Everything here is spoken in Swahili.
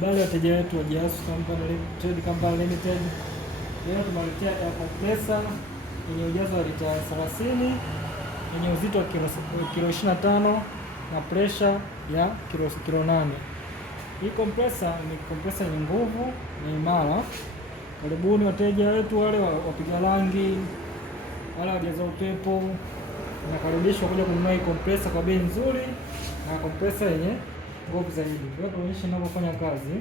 Habari wateja wetu wa Jiasu Trade Company Limited. Leo tumaletea air compressor yenye ujazo wa lita 30 yenye uzito wa kilo 25 na pressure ya kilo 8. Hii compressor ni compressor yenye nguvu na imara. Karibuni wateja wetu wale wapiga rangi, wale wajaza upepo, nakaribishwa kuja kununua hii compressor kwa bei nzuri na compressor yenye nguvu zaidi. Leo tuonyeshe inavyofanya kazi.